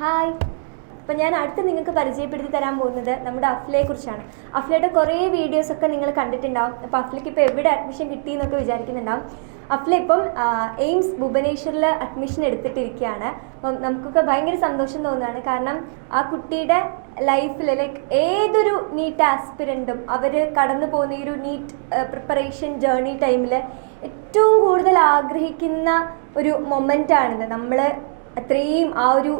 Hi. അപ്പം ഞാൻ അടുത്ത് നിങ്ങൾക്ക് പരിചയപ്പെടുത്തി തരാൻ പോകുന്നത് നമ്മുടെ അഫ്ലയെക്കുറിച്ചാണ്. അഫ്ലയുടെ കുറേ വീഡിയോസൊക്കെ നിങ്ങൾ കണ്ടിട്ടുണ്ടാവും. അപ്പോൾ അഫ്ലയ്ക്ക് ഇപ്പോൾ എവിടെ അഡ്മിഷൻ കിട്ടി എന്നൊക്കെ വിചാരിക്കുന്നുണ്ടാവും. അഫ്ല ഇപ്പം എയിംസ് ഭുവനേശ്വറിൽ അഡ്മിഷൻ എടുത്തിട്ടിരിക്കുകയാണ്. അപ്പം നമുക്കൊക്കെ ഭയങ്കര സന്തോഷം തോന്നുകയാണ്. കാരണം ആ കുട്ടിയുടെ ലൈഫിൽ ലൈക്ക് ഏതൊരു നീറ്റ് ആസ്പിരൻറ്റും അവർ കടന്നു പോകുന്ന ഈ ഒരു നീറ്റ് പ്രിപ്പറേഷൻ ജേർണി ടൈമിൽ ഏറ്റവും കൂടുതൽ ആഗ്രഹിക്കുന്ന ഒരു മൊമെൻ്റാണിത്. നമ്മൾ അത്രയും ആ ഒരു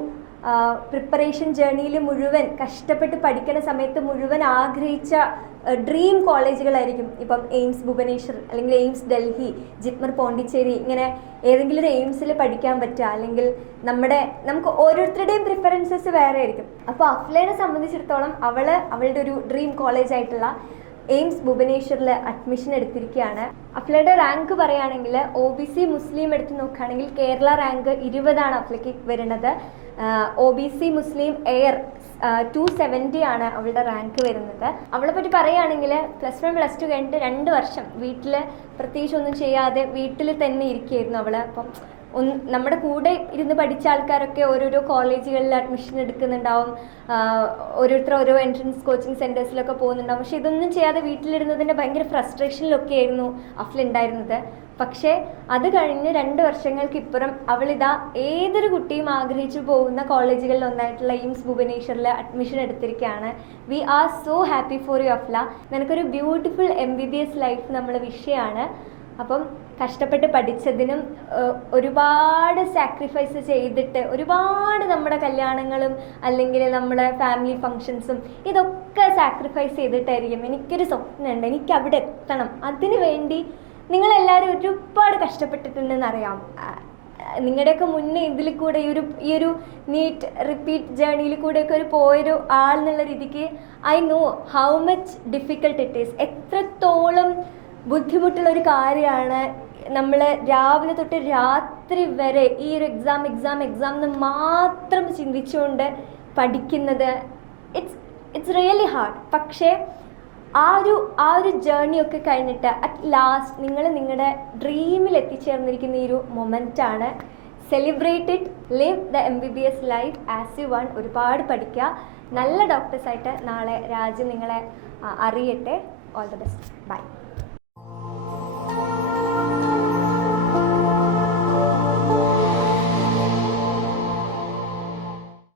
പ്രിപ്പറേഷൻ ജേർണിയിൽ മുഴുവൻ കഷ്ടപ്പെട്ട് പഠിക്കുന്ന സമയത്ത് മുഴുവൻ ആഗ്രഹിച്ച ഡ്രീം കോളേജുകളായിരിക്കും ഇപ്പം എയിംസ് ഭുവനേശ്വർ, അല്ലെങ്കിൽ എയിംസ് ഡൽഹി, ജിപ്മർ പോണ്ടിച്ചേരി, ഇങ്ങനെ ഏതെങ്കിലും ഒരു എയിംസിൽ പഠിക്കാൻ പറ്റുക, അല്ലെങ്കിൽ നമുക്ക് ഓരോരുത്തരുടെയും പ്രിഫറൻസസ് വേറെ ആയിരിക്കും. അപ്പോൾ അഫ്ലയെ സംബന്ധിച്ചിടത്തോളം അവളുടെ ഒരു ഡ്രീം കോളേജായിട്ടുള്ള എയിംസ് ഭുവനേശ്വറിൽ അഡ്മിഷൻ എടുത്തിരിക്കുകയാണ്. അഫ്ലയുടെ റാങ്ക് പറയുകയാണെങ്കിൽ OBC മുസ്ലിം എടുത്ത് നോക്കുകയാണെങ്കിൽ കേരള റാങ്ക് 20 അഫ്ലയ്ക്ക് വരുന്നത്. OBC മുസ്ലിം എയർ 270 ആണ് അവളുടെ റാങ്ക് വരുന്നത്. അവളെ പറ്റി പറയുകയാണെങ്കിൽ +1 +2 കഴിഞ്ഞിട്ട് 2 വർഷം വീട്ടിൽ പ്രത്യേകിച്ച് ഒന്നും ചെയ്യാതെ വീട്ടിൽ തന്നെ ഇരിക്കുകയായിരുന്നു അവൾ. അപ്പം നമ്മുടെ കൂടെ ഇരുന്ന് പഠിച്ച ആൾക്കാരൊക്കെ ഓരോരോ കോളേജുകളിൽ അഡ്മിഷൻ എടുക്കുന്നുണ്ടാവും, ഓരോരുത്തർ ഓരോ എൻട്രൻസ് കോച്ചിങ് സെൻറ്റേഴ്സിലൊക്കെ പോകുന്നുണ്ടാവും. പക്ഷെ ഇതൊന്നും ചെയ്യാതെ വീട്ടിലിരുന്നതിൻ്റെ ഭയങ്കര ഫ്രസ്ട്രേഷനിലൊക്കെ ആയിരുന്നു അഫ്ല ഉണ്ടായിരുന്നത്. പക്ഷേ അത് കഴിഞ്ഞ് 2 വർഷങ്ങൾക്കിപ്പുറം അവളിതാ ഏതൊരു കുട്ടിയും ആഗ്രഹിച്ചു പോകുന്ന കോളേജുകളിൽ ഒന്നായിട്ടുള്ള എയിംസ് ഭുവനേശ്വറിൽ അഡ്മിഷൻ എടുത്തിരിക്കുകയാണ്. We are so happy for you Afla. നിനക്കൊരു ബ്യൂട്ടിഫുൾ MBBS ലൈഫ് നമ്മൾ വിഷയമാണ്. അപ്പം കഷ്ടപ്പെട്ട് പഠിച്ചതിനും ഒരുപാട് സാക്രിഫൈസ് ചെയ്തിട്ട് ഒരുപാട് നമ്മുടെ കല്യാണങ്ങളും അല്ലെങ്കിൽ നമ്മുടെ ഫാമിലി ഫങ്ഷൻസും ഇതൊക്കെ സാക്രിഫൈസ് ചെയ്തിട്ടായിരിക്കും. എനിക്കൊരു സ്വപ്നമുണ്ട്, എനിക്ക് അവിടെ എത്തണം. അതിനു വേണ്ടി നിങ്ങളെല്ലാവരും ഒരുപാട് കഷ്ടപ്പെട്ടിട്ടുണ്ടെന്നറിയാം. നിങ്ങളുടെയൊക്കെ മുന്നേ ഇതിൽ കൂടെ ഈ ഒരു നീറ്റ് റിപ്പീറ്റ് ജേർണിയിൽ കൂടെയൊക്കെ പോയൊരു ആൾ എന്നുള്ള രീതിക്ക് I know how much difficult it is. എത്രത്തോളം ബുദ്ധിമുട്ടുള്ളൊരു കാര്യമാണ് നമ്മൾ രാവിലെ തൊട്ട് രാത്രി വരെ ഈ ഒരു എക്സാം എന്ന് മാത്രം ചിന്തിച്ചുകൊണ്ട് പഠിക്കുന്നത്. It's really hard. പക്ഷേ ആ ഒരു ജേർണിയൊക്കെ കഴിഞ്ഞിട്ട് അറ്റ് ലാസ്റ്റ് നിങ്ങൾ നിങ്ങളുടെ ഡ്രീമിൽ എത്തിച്ചേർന്നിരിക്കുന്ന ഈ ഒരു മൊമെൻ്റാണ്. Celebrate it, live the MBBS life as you want. ഒരുപാട് പഠിക്കുക, നല്ല ഡോക്ടേഴ്സായിട്ട് നാളെ രാജ്യം നിങ്ങളെ അറിയട്ടെ. All the best. ബൈ.